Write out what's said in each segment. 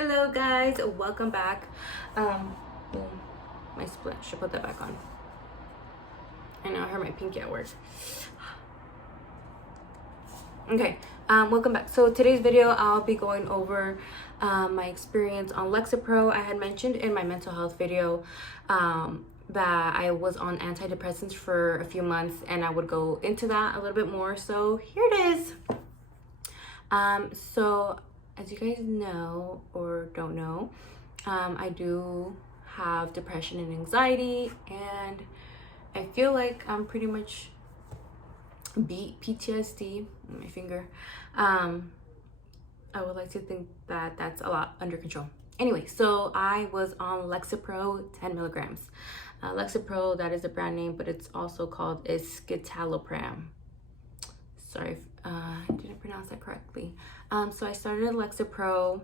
Hello guys, welcome back. Boom, my split, should put that back on. I know I hurt my pinky at work. Okay, welcome back. So today's video I'll be going over my experience on Lexapro. I had mentioned in my mental health video that I was on antidepressants for a few months, and I would go into that a little bit more. So here it is. So as you guys know or don't know, I do have depression and anxiety, and I feel like I'm pretty much beat PTSD on my finger. I would like to think that that's a lot under control. Anyway, so I was on Lexapro 10 milligrams. Lexapro, that is a brand name, but it's also called escitalopram. Sorry if I didn't pronounce that correctly. So I started Lexapro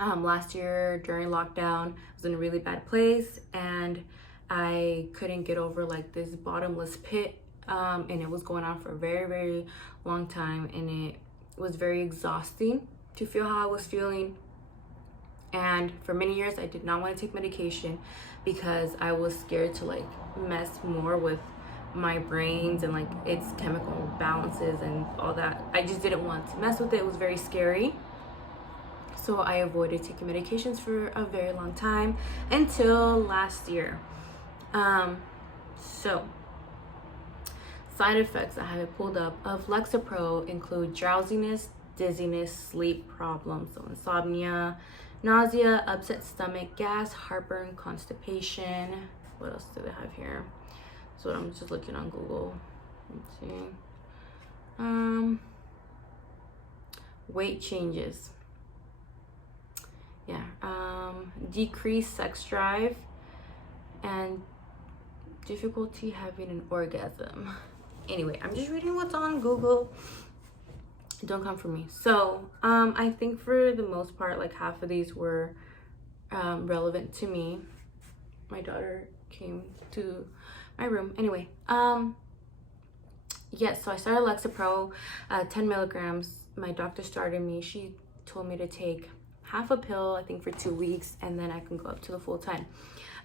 last year during lockdown. I was in a really bad place, and I couldn't get over like this bottomless pit, and it was going on for a very long time, and it was very exhausting to feel how I was feeling. And for many years I did not want to take medication because I was scared to like mess more with my brains and like its chemical balances and all that. I just didn't want to mess with it. It was very scary. So I avoided taking medications for a very long time until last year. So side effects I have pulled up of Lexapro include drowsiness, dizziness, sleep problems, so insomnia, nausea, upset stomach, gas, heartburn, constipation. What else do they have here? So I'm just looking on Google. Let's see. Weight changes. Yeah. Decreased sex drive and difficulty having an orgasm. Anyway, I'm just reading what's on Google. Don't come for me. So I think for the most part, like half of these were relevant to me. My daughter came to my room. Anyway, yes, so I started Lexapro 10 milligrams. My doctor started me. She told me to take half a pill, I think, for 2 weeks, and then I can go up to the full 10.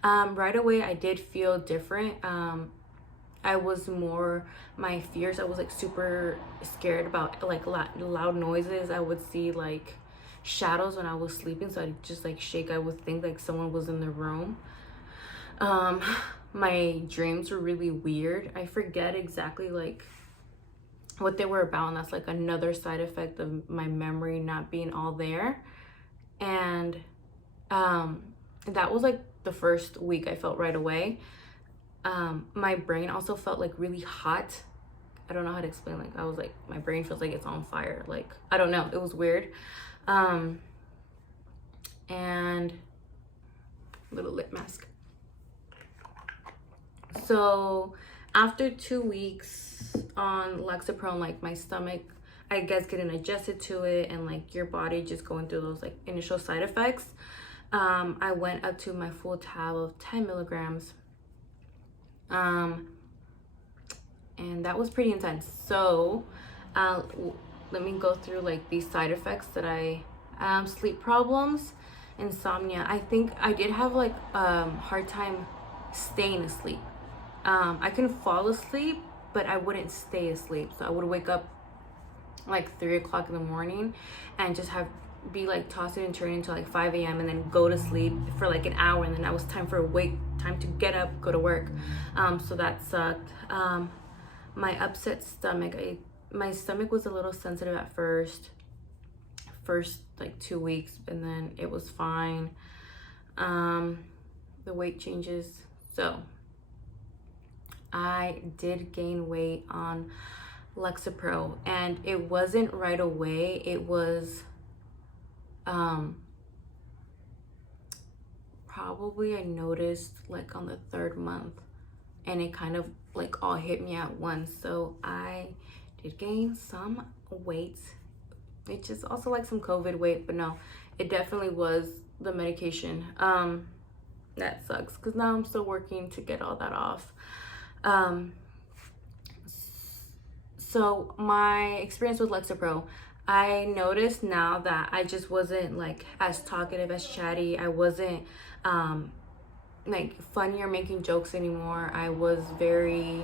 Right away I did feel different. I was more, my fears, I was like super scared about like loud noises. I would see like shadows when I was sleeping, so I'd just like shake. I would think like someone was in the room. My dreams were really weird. I forget exactly like what they were about, and that's like another side effect of my memory not being all there. And that was like the first week I felt right away. My brain also felt like really hot. I don't know how to explain. Like I was like, my brain feels like it's on fire. Like, I don't know, it was weird. And little lip mask. So after 2 weeks on Lexapro, like my stomach, I guess, getting adjusted to it, and like your body just going through those like initial side effects, I went up to my full tab of 10 milligrams. And that was pretty intense. So let me go through like these side effects that I sleep problems, insomnia. I think I did have like hard time staying asleep. I can fall asleep, but I wouldn't stay asleep. So I would wake up like 3 o'clock in the morning and just be like tossing and turning until like 5 a.m. and then go to sleep for like an hour, and then that was time to get up, go to work. So that sucked. My upset stomach, my stomach was a little sensitive at first like 2 weeks, and then it was fine. The weight changes. So I did gain weight on Lexapro, and it wasn't right away. It was probably, I noticed like on the 3rd month, and it kind of like all hit me at once. So I did gain some weight. It's just also like some COVID weight, but no, it definitely was the medication. That sucks because now I'm still working to get all that off. So my experience with Lexapro, I noticed now that I just wasn't like as talkative, as chatty. I wasn't like funny or making jokes anymore. I was very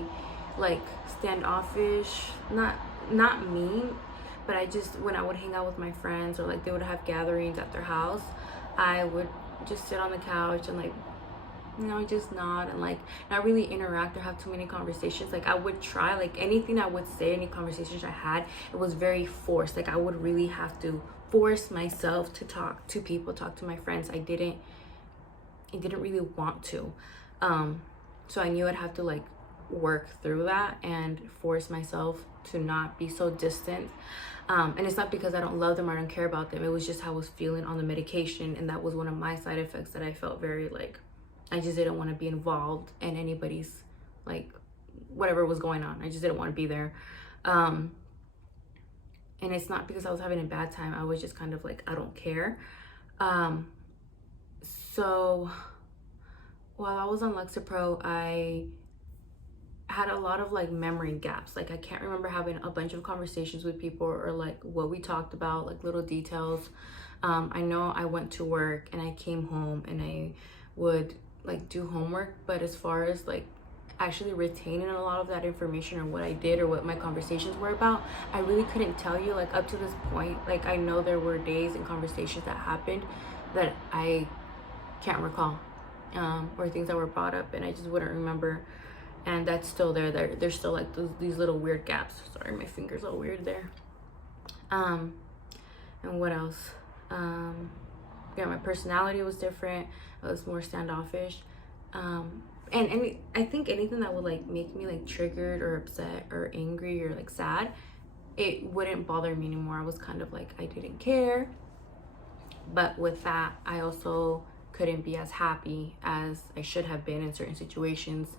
like standoffish, not mean, but I just, when I would hang out with my friends or like they would have gatherings at their house, I would just sit on the couch and like, you know, just nod and like not really interact or have too many conversations. Like I would try, like anything I would say, any conversations I had, it was very forced. Like I would really have to force myself to talk to people, talk to my friends. I didn't really want to. So I knew I'd have to like work through that and force myself to not be so distant. And it's not because I don't love them or I don't care about them. It was just how I was feeling on the medication, and that was one of my side effects that I felt very like I just didn't want to be involved in anybody's like whatever was going on. I just didn't want to be there. And it's not because I was having a bad time. I was just kind of like, I don't care. So while I was on Lexapro, I had a lot of like memory gaps. Like I can't remember having a bunch of conversations with people or like what we talked about, like little details. I know I went to work and I came home and I would like do homework, but as far as like actually retaining a lot of that information or what I did or what my conversations were about, I really couldn't tell you. Like up to this point, like I know there were days and conversations that happened that I can't recall, or things that were brought up and I just wouldn't remember. And that's still there. There's still like these little weird gaps. Sorry, my finger's all weird there. And what else? Yeah, my personality was different. I was more standoffish. And I think anything that would like make me like triggered or upset or angry or like sad, it wouldn't bother me anymore. I was kind of like, I didn't care. But with that, I also couldn't be as happy as I should have been in certain situations.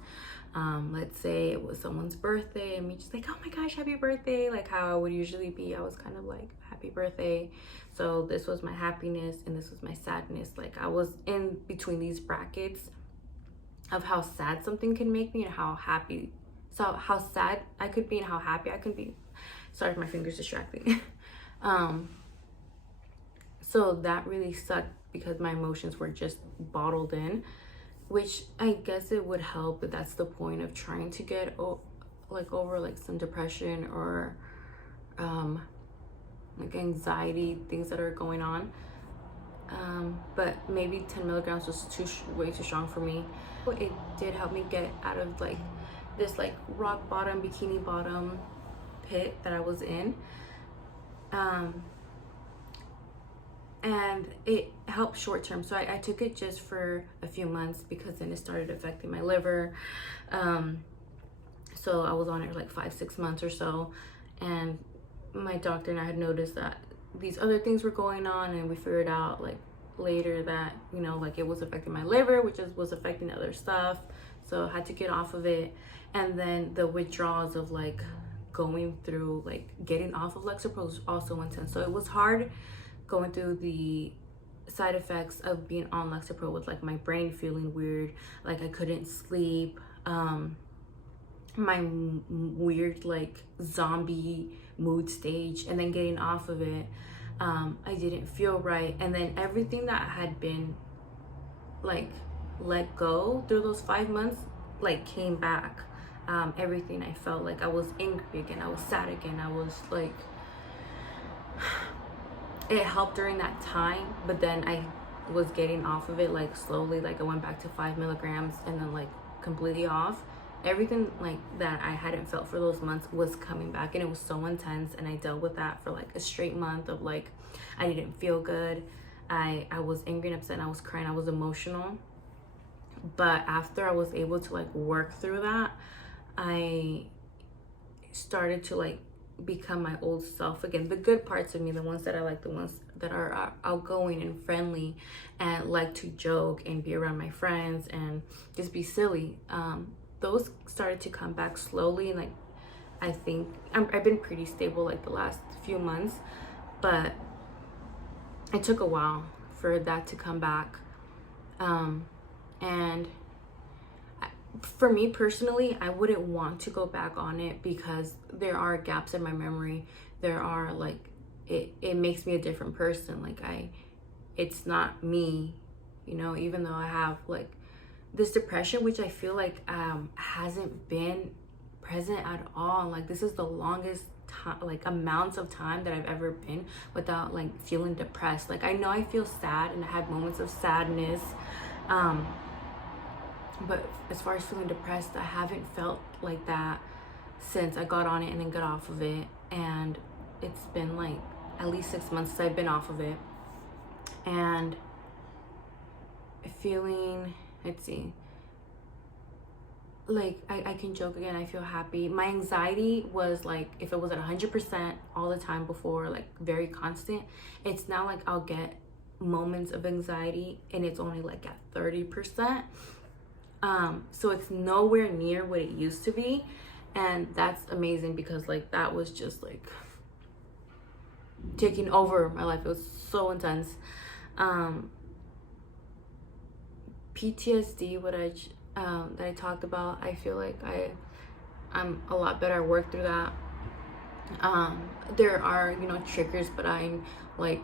Let's say it was someone's birthday and me just like, oh my gosh, happy birthday, like how I would usually be. I was kind of like, happy birthday. So this was my happiness and this was my sadness. Like I was in between these brackets of how sad something can make me and how happy, so how sad I could be and how happy I could be. Sorry if my finger's distracting. So that really sucked because my emotions were just bottled in, which I guess it would help, but that's the point of trying to get over like some depression or like anxiety, things that are going on. But maybe 10 milligrams was way too strong for me. It did help me get out of like this like rock bottom, bikini bottom pit that I was in. And it helped short term. So I took it just for a few months because then it started affecting my liver. So I was on it for like 5-6 months or so. And my doctor and I had noticed that these other things were going on, and we figured out like later that, you know, like it was affecting my liver, which was affecting other stuff. So I had to get off of it. And then the withdrawals of like going through like getting off of Lexapro was also intense. So it was hard going through the side effects of being on Lexapro with like my brain feeling weird, like I couldn't sleep, my weird like zombie mood stage, and then getting off of it, I didn't feel right, and then everything that had been like let go through those 5 months like came back. Everything, I felt like I was angry again, I was sad again, I was like, it helped during that time, but then I was getting off of it like slowly. Like I went back to 5 milligrams and then like completely off. Everything like that I hadn't felt for those months was coming back, and it was so intense. And I dealt with that for like a straight month of like, I didn't feel good. I was angry and upset and I was crying, I was emotional. But after I was able to like work through that, I started to like become my old self again. The good parts of me, the ones that I like, the ones that are outgoing and friendly and like to joke and be around my friends and just be silly, those started to come back slowly. And like I think I've been pretty stable like the last few months, but it took a while for that to come back. And for me personally, I wouldn't want to go back on it because there are gaps in my memory. There are like it makes me a different person. Like it's not me, you know, even though I have like this depression, which I feel like hasn't been present at all. Like this is the longest time, like amounts of time that I've ever been without like feeling depressed. Like I know I feel sad and I have moments of sadness, but as far as feeling depressed, I haven't felt like that since I got on it and then got off of it. And it's been like at least 6 months since I've been off of it. And feeling, let's see, like I can joke again, I feel happy. My anxiety was like, if it was at 100% all the time before, like very constant, it's now like I'll get moments of anxiety and it's only like at 30%. So it's nowhere near what it used to be. And that's amazing because like that was just like taking over my life. It was so intense. PTSD, that I talked about, I feel like I'm a lot better. I worked through that. There are, you know, triggers, but I'm like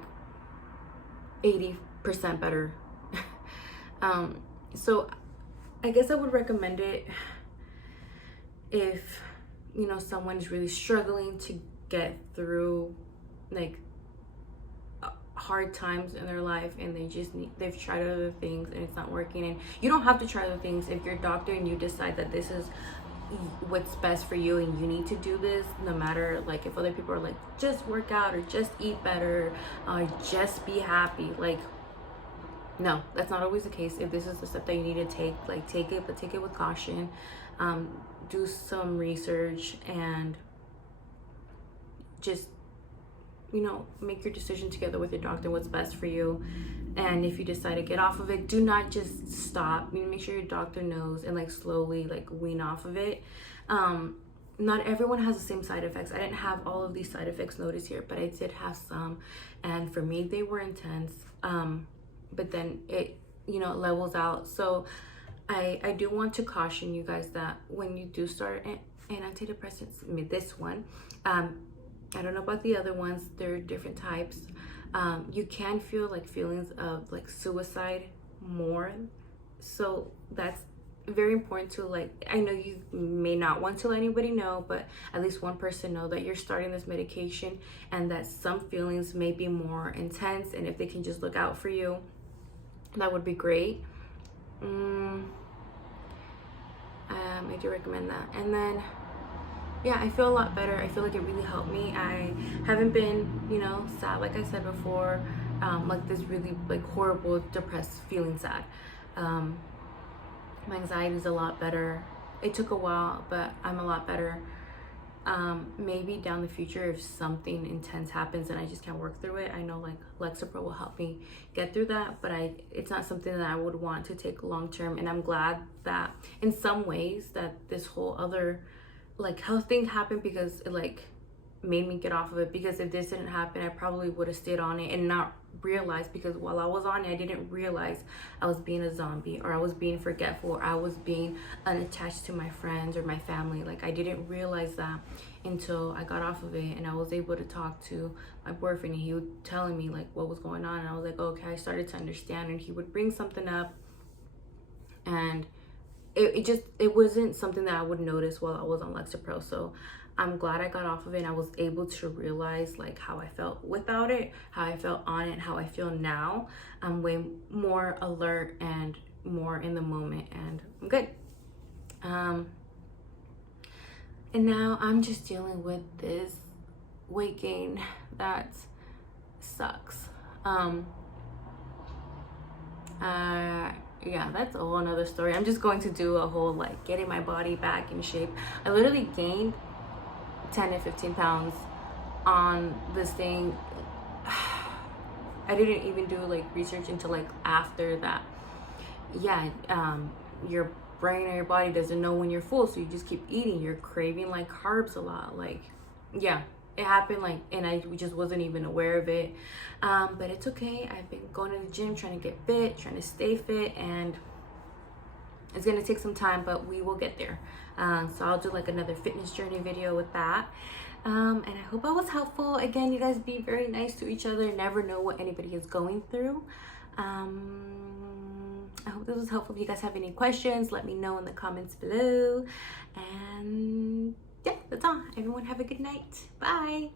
80% better. So I guess I would recommend it if, you know, someone's really struggling to get through like hard times in their life and they've tried other things and it's not working. And you don't have to try other things. If you're a doctor and you decide that this is what's best for you and you need to do this, no matter like if other people are like just work out or just eat better or just be happy, like no, that's not always the case. If this is the step that you need to take, like take it, but take it with caution. Do some research and just, you know, make your decision together with your doctor what's best for you. And if you decide to get off of it, do not just stop. You know, make sure your doctor knows and like slowly like wean off of it. Not everyone has the same side effects. I didn't have all of these side effects noticed here, but I did have some, and for me they were intense. But then it, you know, levels out. So I do want to caution you guys that when you do start an antidepressant, this one, I don't know about the other ones, there are different types. You can feel like feelings of like suicide more. So that's very important to like, I know you may not want to let anybody know, but at least one person know that you're starting this medication and that some feelings may be more intense, and if they can just look out for you, that would be great. I do recommend that. And then yeah, I feel a lot better. I feel like it really helped me. I haven't been, you know, sad like I said before, like this really like horrible depressed feeling sad. My anxiety is a lot better. It took a while, but I'm a lot better. Maybe down the future, if something intense happens and I just can't work through it, I know like Lexapro will help me get through that, but it's not something that I would want to take long term. And I'm glad that in some ways that this whole other like health thing happened, because it like made me get off of it. Because if this didn't happen, I probably would have stayed on it and not realized, because while I was on it, I didn't realize I was being a zombie, or I was being forgetful, or I was being unattached to my friends or my family. Like I didn't realize that until I got off of it and I was able to talk to my boyfriend, and he was telling me like what was going on, and I was like, okay, I started to understand. And he would bring something up, and it wasn't something that I would notice while I was on Lexapro. So I'm glad I got off of it and I was able to realize like how I felt without it, how I felt on it, and how I feel now. I'm way more alert and more in the moment, and I'm good. And now I'm just dealing with this weight gain that sucks. Yeah, that's a whole another story. I'm just going to do a whole like getting my body back in shape. I literally gained 10 to 15 pounds on this thing. I didn't even do like research until like after that. Yeah, your brain or your body doesn't know when you're full, so you just keep eating. You're craving like carbs a lot. Like, yeah, it happened, like, and I just wasn't even aware of it. But it's okay. I've been going to the gym, trying to get fit, trying to stay fit, and it's gonna take some time, but we will get there. So I'll do like another fitness journey video with that. And I hope I was helpful. Again, you guys be very nice to each other. Never know what anybody is going through. I hope this was helpful. If you guys have any questions, let me know in the comments below. And yeah, that's all. Everyone have a good night. Bye.